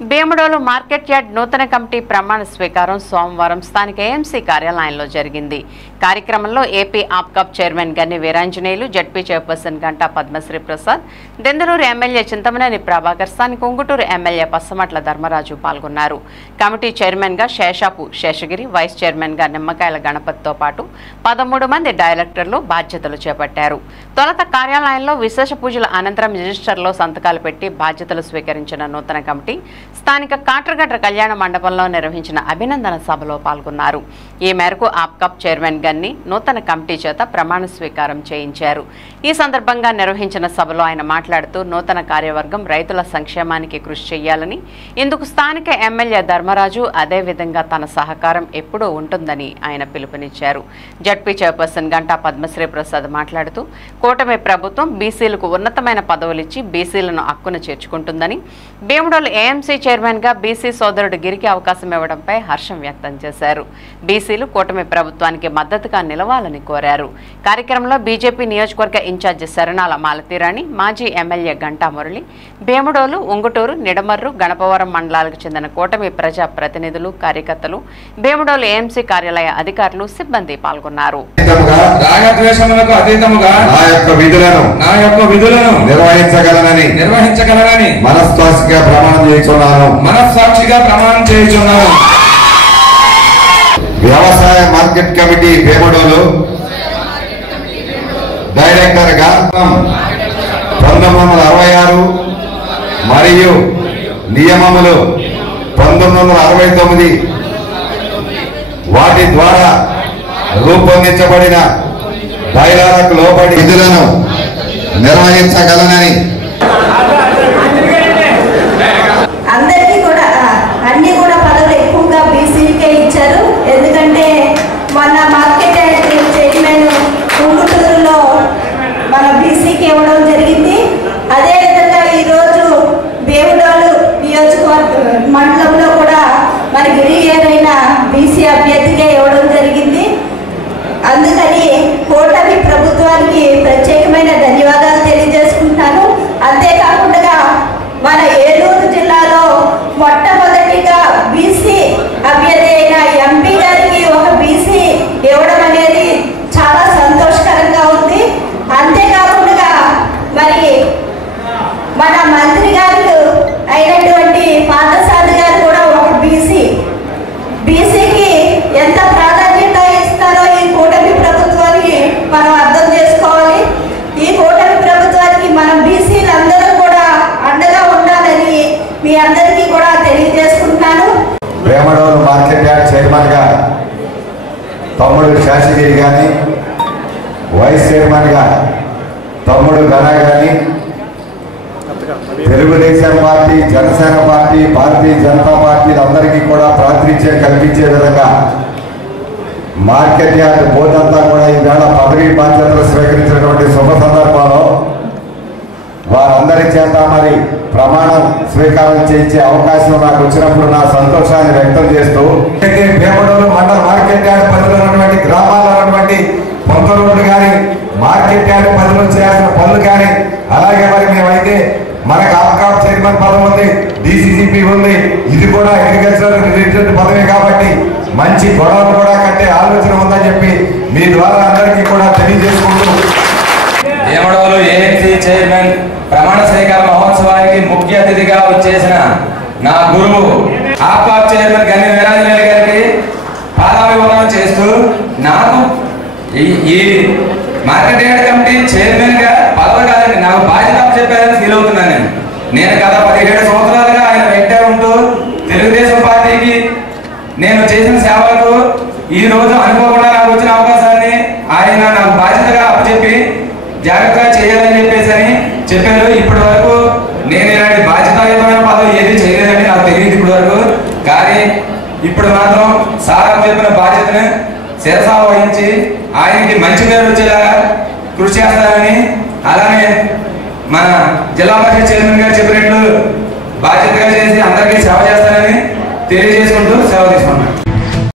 Bhimadolu market yard నూతన committee ప్రమాణ స్వీకారం సోమవారం స్థానిక ఏఎంసీ కార్యాలయంలో జరిగింది. కార్యక్రమంలో AP Apcob chairman Ganni Veeranjaneyulu, ZP chairperson Ganta Padmasri Prasad, Denduluru MLA Chintamaneni Prabhakar, స్థానిక ఉంగుటూరు ఎమ్మెల్యే పచ్చమట్ల ధర్మరాజు పాల్గొన్నారు. కమిటీ చైర్మన్ గా శేషాపు శేషగిరి, వైస్ చైర్మన్ గా నిమ్మకాయల గణపతితో పాటు 13 మంది డైరెక్టర్లు బాధ్యతలు చేపట్టారు. తొలుత కార్యాలయంలో విశేష పూజల అనంతరం రిజిస్టర్లో సంతకాలు పెట్టి బాధ్యతలు స్వీకరించిన నూతన కమిటీ స్థానిక కాట్రగడ్డ కళ్యాణ మండపంలో నిర్వహించిన అభినందన సభలో పాల్గొన్నారు. ఈ మేరకు ఆప్కాప్ చైర్మన్ గన్ని నూతన కమిటీ చేత ప్రమాణ స్వీకారం చేయించారు. ఈ సందర్భంగా నిర్వహించిన సభలో ఆయన మాట్లాడుతూ నూతన కార్యవర్గం రైతుల సంక్షేమానికి కృషి చేయాలని, ఇందుకు స్థానిక ఎమ్మెల్యే ధర్మరాజు అదేవిధంగా తన సహకారం ఎప్పుడూ ఉంటుందని ఆయన పిలుపునిచ్చారు. జడ్పీ చైర్పర్సన్ గంటా పద్మశ్రీ ప్రసాద్ మాట్లాడుతూ కూటమి ప్రభుత్వం బీసీలకు ఉన్నతమైన పదవులిచ్చి బీసీలను హక్కున చేర్చుకుంటుందని, భీమడోలు ఏఎంసీ చైర్మన్ గా బీసీ సోదరుడు గిరికి అవకాశం ఇవ్వడంపై హర్షం వ్యక్తం చేశారు. బీసీలు కూటమి ప్రభుత్వానికి మద్దతుగా నిలవాలని కోరారు. కార్యక్రమంలో బీజేపీ నియోజకవర్గ ఇన్ఛార్జి శరణాల మాలతీరాణి, మాజీ ఎమ్మెల్యే గంటా మురళి, భీమడోలు, ఉంగుటూరు, నిడమర్రు, గణపవరం మండలాలకు చెందిన కూటమి ప్రజా ప్రతినిధులు, కార్యకర్తలు, భీమడోలు ఏఎంసీ కార్యాలయ అధికారులు, సిబ్బంది పాల్గొన్నారు. మనస్సాక్షిగా ప్రమాణం చేయుచున్నాను. వ్యవసాయ మార్కెట్ కమిటీ భీమడోలు డైరెక్టర్ గా 1966 మరియు నియమములు 1969 వాటి ద్వారా రూపొందించబడిన డైలాలకు లోబడి విధులను నిర్వహించగలనని అన్ని కూడా పదవులు ఎక్కువగా బీసీకే ఇచ్చారు. ఎందుకంటే మన మార్కెట్ చైర్మన్ ఉంగుటూరులో మన బీసీకి ఇవ్వడం జరిగింది. అదేవిధంగా ఈరోజు భీమడోలు నియోజకవర్గ మండలంలో కూడా మన గిరిజన బీసీ అభ్యర్థిగా ఇవ్వడం జరిగింది. అందుకని కూటమి ప్రభుత్వానికి ప్రత్యేకమైన ధన్యవాదాలు తెలియజేసుకుంటున్నాను. అంతేకాకుండా మన ఏలూరు జిల్లాలో మొట్టమొదటిగా బీసీ అభ్యర్థి అయిన ఎంపీ గారికి ఒక బీసీ ఇవ్వడం అనేది చాలా సంతోషకరంగా ఉంది. అంతేకాకుండా మరి మన మంత్రి గారు అయినటువంటి పార్థసారథి గారు కూడా ఒక బీసీకి ఎంత ప్రాధాన్యత ఇస్తారో ఈ కూటమి ప్రభుత్వానికి మనం అర్థం చేసుకోవాలి. ఈ కూటమి ప్రభుత్వానికి మనం బీసీలందరూ కూడా అండగా ఉండాలని మీ అందరికీ కూడా తెలియజేసుకుంటున్నాను. భీమడోలు మార్కెట్ యార్డ్ చైర్మన్ గా తమ్ముడు శాసగిరి గాని, వైస్ చైర్మన్ గా తమ్ముడు గణ గాని, తెలుగుదేశం పార్టీ, జనసేన పార్టీ, భారతీయ జనతా పార్టీలందరికీ కూడా ప్రాతినిధ్యం కల్పించే విధంగా మార్కెట్ యార్డ్ బోర్డు అంతా కూడా ఈవేళ పదవీ బాధ్యతలు స్వీకరించినటువంటి శుభ సందర్భంలో వారందరి చేత మరి ప్రమాణం స్వీకారం చేయించే అవకాశం నాకు వచ్చినప్పుడు నా సంతోషాన్ని వ్యక్తం చేస్తూ భీమడోలు మండల మార్కెట్ యార్డ్ పరిధిలో ఉన్నటువంటి గ్రామాల్లో ఉన్నటువంటి పొంత రోడ్లు కానీ, మార్కెట్ యార్డ్ పరిధిలో చేయాల్సిన పనులు కానీ, అలాగే మరి మేమైతే మనకు ఆప్కాప్ చైర్మన్ పదవి ఉంది, డిసిసిపి ఉంది, ఇది కూడా అగ్రికల్చర్ రిలేటెడ్ పదవి కాబట్టి మంచి గొడవలు కూడా కట్టే ఆలోచన ఉందని చెప్పి మీ ద్వారా అందరికీ కూడా తెలియజేసుకుంటూ భీమడోలు ఏఎంసీ చైర్మన్ ప్రమాణ స్వీకార మహోత్సవానికి ముఖ్య అతిథిగా వచ్చేసిన నా గురువు ఆప్కాప్ చైర్మన్ గన్ని వీరాంజనేయులు గారికి పాదాభివందనం చేస్తూ నాకు ఈ మార్కెట్ యార్డ్ కమిటీ చైర్మన్ గా పదవి కాదండి, నాకు బాధ్యత చెప్పారని ఫీల్ అవుతున్నాను. నేను గత 17 సంవత్సరాలుగా ఆయన వెంటే ఉంటూ తెలుగుదేశం పార్టీకి నేను చేసిన సేవలకు ఈ రోజు అనుకోకుండా నాకు వచ్చిన అవకాశాన్ని ఆయన నాకు బాధ్యతగా అప్పచెప్పి జాగ్రత్తగా చేయాలని చెప్పేసి అని చెప్పారు. ఇప్పటి వరకు నేను ఇలాంటి బాధ్యతాయుతమైన పదవి ఏది చేయలేదని నాకు తెలియదు ఇప్పటి వరకు. కానీ ఇప్పుడు మాత్రం సార్ చెప్పిన బాధ్యతను శిరసా వహించి ఆయనకి మంచి పేరు వచ్చేలాగా కృషి చేస్తానని, అలానే మన జిల్లా పరిషత్ చైర్మన్ గారు చెప్పినట్లు బాధ్యతగా చేసి అందరికీ సేవ చేస్తానని తెలియజేసుకుంటూ సెలవు తీసుకుంటాను.